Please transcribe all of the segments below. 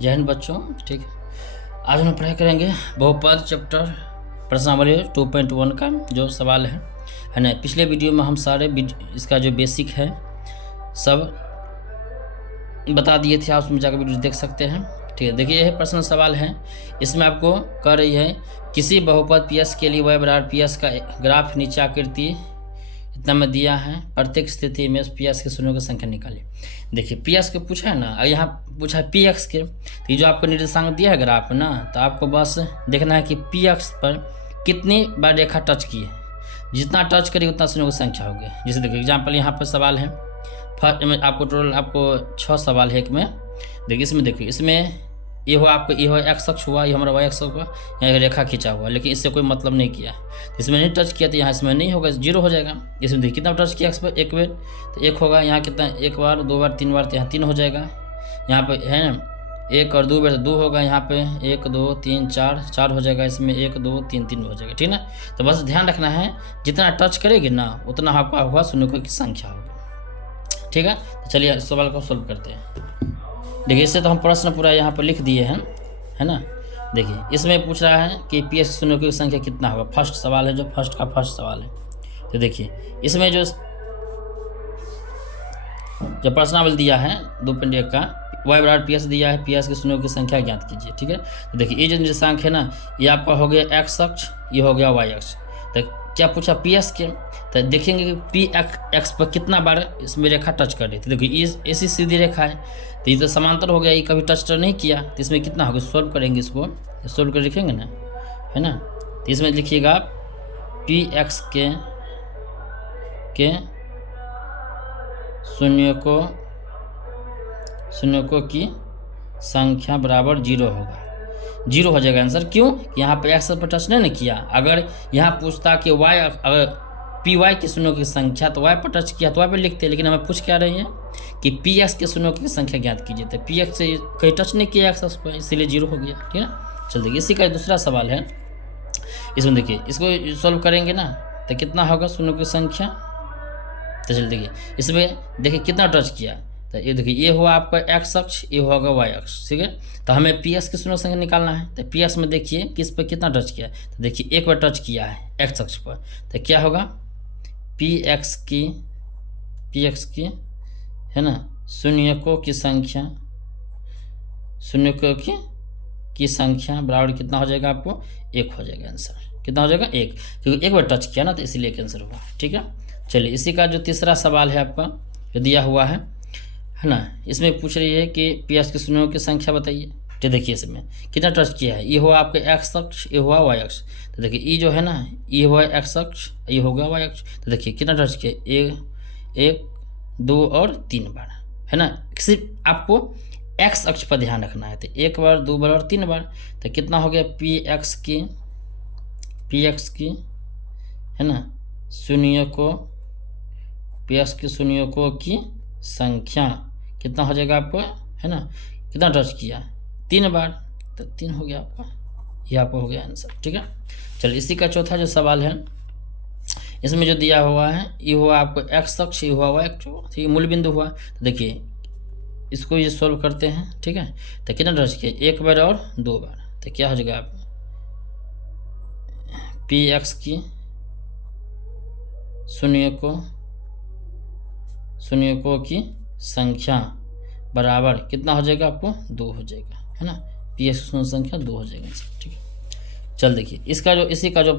जय हिंद बच्चों। ठीक है, आज हम पढ़ाई करेंगे बहुपद चैप्टर प्रश्नावली 2.1 का जो सवाल है ना। पिछले वीडियो में हम सारे इसका जो बेसिक है सब बता दिए थे, आप उसमें जाकर वीडियो देख सकते हैं। ठीक है, देखिए यह प्रश्न सवाल है। इसमें आपको कह रही है किसी बहुपद पी एस के लिए y बराबर पी एस का ग्राफ नीचे आकृति इतना में दिया है, प्रत्येक स्थिति में पी एस के शून्यों की संख्या निकालिए। देखिए पी एस के पूछा है ना, यहाँ पूछा है पी एक्स के, तो ये जो आपको निर्देशांक दिया है ग्राफ ना, तो आपको बस देखना है कि पी एक्स पर कितनी बार रेखा टच की है। जितना टच करेगी उतना शून्यों की संख्या होगी। जैसे देखिए एग्जाम्पल यहाँ पर सवाल है, फर्स्ट में आपको टोटल आपको 6 सवाल है एक में। देखिए इसमें देखिए, इसमें ये हो आपको, ये हो एक्स अक्ष हुआ, ये हमारा वाई अक्ष हुआ, यहाँ एक रेखा खींचा हुआ, लेकिन इससे कोई मतलब नहीं किया। इसमें नहीं टच किया तो यहाँ इसमें नहीं होगा, 0 हो जाएगा। इसमें देखिए कितना टच किया एक्स पर, एक बार तो 1 होगा, यहाँ कितना 1 बार 2 बार 3 बार तो यहाँ 3 हो जाएगा। यहाँ पे है ना 1 और 2 बार 2 होगा, यहाँ पे 1 2 3 4 हो जाएगा, इसमें 1 2 3 3 हो जाएगा। ठीक है ना, तो बस ध्यान रखना है जितना टच करेगी ना उतना आपका हुआ शून्यों की संख्या होगी। ठीक है, तो चलिए इस सवाल को सोल्व करते हैं। देखिए इससे तो हम प्रश्न पूरा यहाँ पर लिख दिए हैं, है ना। देखिए इसमें पूछ रहा है कि पी एस शून्यों की संख्या कितना होगा। फर्स्ट सवाल है, जो फर्स्ट का फर्स्ट सवाल है। तो देखिए इसमें जो प्रश्नावली दिया है 2.1 का, y बराबर पी एस दिया है, पी एस के शून्यों की संख्या ज्ञात कीजिए। ठीक है, तो देखिए ये जो निर्देशांक है ना, ये आपका हो गया एक्स अक्ष, ये हो गया वाई अक्ष। तो क्या पूछा पी एस के, तो देखेंगे कि पी एक्स पर कितना बार इसमें रेखा टच कर रही थी। देखिए ये ऐसी सीधी रेखा है, तो ये तो समांतर हो गया, ये कभी टच नहीं किया, तो इसमें कितना होगा। सोल्व करेंगे, इसको सोल्व कर लिखेंगे ना, है ना। तो इसमें लिखिएगा पी एक्स के शून्यों की संख्या बराबर 0 होगा। 0 हो जाएगा आंसर। क्यों? यहाँ पे एक्स पर टच नहीं किया। अगर यहाँ पूछता कि वाई, अगर पी वाई के शून्यों की संख्या, तो वाई पर टच किया तो वाई पर लिखते, लेकिन हमें पूछ क्या रही है कि पी एक्स के शून्यों की संख्या ज्ञात कीजिए। तो पी एक्स से कहीं टच नहीं किया एक्स पर, इसीलिए 0 हो गया। ठीक है, चल देखिए इसी का दूसरा सवाल है। इसमें देखिए इसको सॉल्व करेंगे ना, तो कितना होगा शून्यों की संख्या। तो चल देखिए इसमें देखिए कितना टच किया, तो ये देखिए ये हुआ आपका एक्स अक्ष, ये होगा वाई अक्ष। ठीक है, तो हमें पी एक्स की शून्य संख्या निकालना है। तो पी एक्स में देखिए किस पर कितना टच किया, तो देखिए 1 बार टच किया है एक्स अक्ष पर, तो क्या होगा पी एक्स की है ना शून्यकों की संख्या बराबर कितना हो जाएगा, आपको 1 हो जाएगा आंसर। कितना हो जाएगा 1, क्योंकि 1 बार टच किया ना, तो इसीलिए एक आंसर हुआ। ठीक है, चलिए इसी का जो तीसरा सवाल है आपका जो दिया हुआ है ना, इसमें पूछ रही है कि पी एस के शून्यों की संख्या बताइए। तो देखिए इसमें कितना टच किया है, ये हुआ आपके एक्स अक्ष, ये हुआ वाई अक्ष। तो देखिए ये जो है ना, ये हुआ एक्स अक्ष, ये होगा वाई अक्ष। तो देखिए कितना टच किया, 1 2 और 3 बार, है ना। सिर्फ आपको एक्स अक्ष पर ध्यान रखना है। तो 1 बार 2 बार और 3 बार, तो कितना हो गया पी एक्स की है ना पी एक्स की शून्यकों की संख्या कितना हो जाएगा आपको, है ना। कितना टच किया 3 बार, तो 3 हो गया आपका, ये आपको हो गया आंसर। ठीक है, चलिए इसी का चौथा जो सवाल है, इसमें जो दिया हुआ है, ये हुआ आपको एक्स अक्ष, ये हुआ वाई अक्ष, ठीक है, मूल बिंदु हुआ। तो देखिए इसको ये सोल्व करते हैं। ठीक है, तो कितना टच किया 1 बार और 2 बार, तो क्या हो जाएगा आप पी एक्स की शून्यकों की संख्या बराबर कितना हो जाएगा, आपको 2 हो जाएगा, है ना। पी एक्स की संख्या 2 हो जाएगा। ठीक है, चल देखिए इसी का जो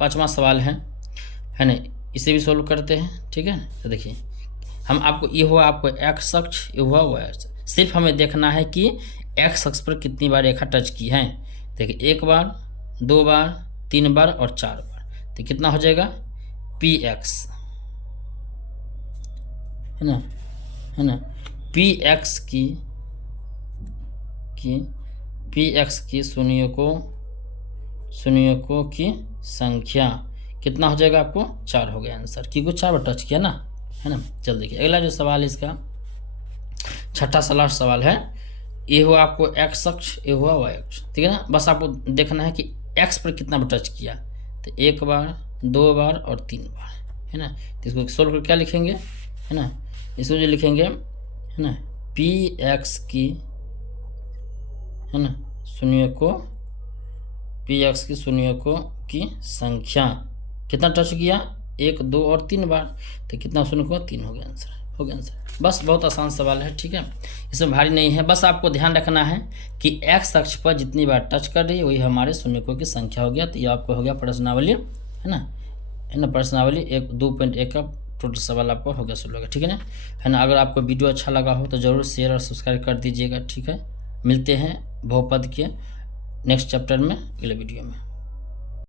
5वां सवाल है ना, इसे भी सोल्व करते हैं। ठीक है, तो देखिए हम आपको, ये हुआ आपको एक्स अक्ष, ये हुआ वाई अक्ष। सिर्फ हमें देखना है कि एक्स अक्ष पर कितनी बार रेखा टच की है। देखिए 1 बार 2 बार 3 बार और 4 बार, तो कितना हो जाएगा पी एक्स, है ना पी एक्स की शून्यकों की संख्या कितना हो जाएगा, आपको 4 हो गया आंसर, क्योंकि 4 बार टच किया ना, है ना। चल देखिए अगला जो सवाल है, इसका छठा लास्ट सवाल है। ये हुआ आपको एक्स अक्ष, ये हुआ वाई अक्ष। ठीक है ना, बस आपको देखना है कि एक्स पर कितना बार टच किया। तो 1 बार 2 बार और 3 बार, है ना। तो इसको सोल्व कर क्या लिखेंगे, है ना। इसको जो लिखेंगे, है ना, पी एक्स की है ना, शून्यकों पी एक्स की शून्यकों की संख्या कितना टच किया, 1 2 और 3 बार, तो कितना शून्यकों, 3 हो गया आंसर, हो गया आंसर। बस बहुत आसान सवाल है, ठीक है, इसमें भारी नहीं है। बस आपको ध्यान रखना है कि एक्स अक्ष पर जितनी बार टच कर रही है वही हमारे शून्यकों की संख्या हो गया। तो ये आपको हो गया प्रश्नावली, है ना, प्रश्नावली 2.1 का टोटल सवाल आपको हो गया, सुन ठीक है ना। अगर आपको वीडियो अच्छा लगा हो तो ज़रूर शेयर और सब्सक्राइब कर दीजिएगा, ठीक है। मिलते हैं बहुपद के नेक्स्ट चैप्टर में अगले वीडियो में।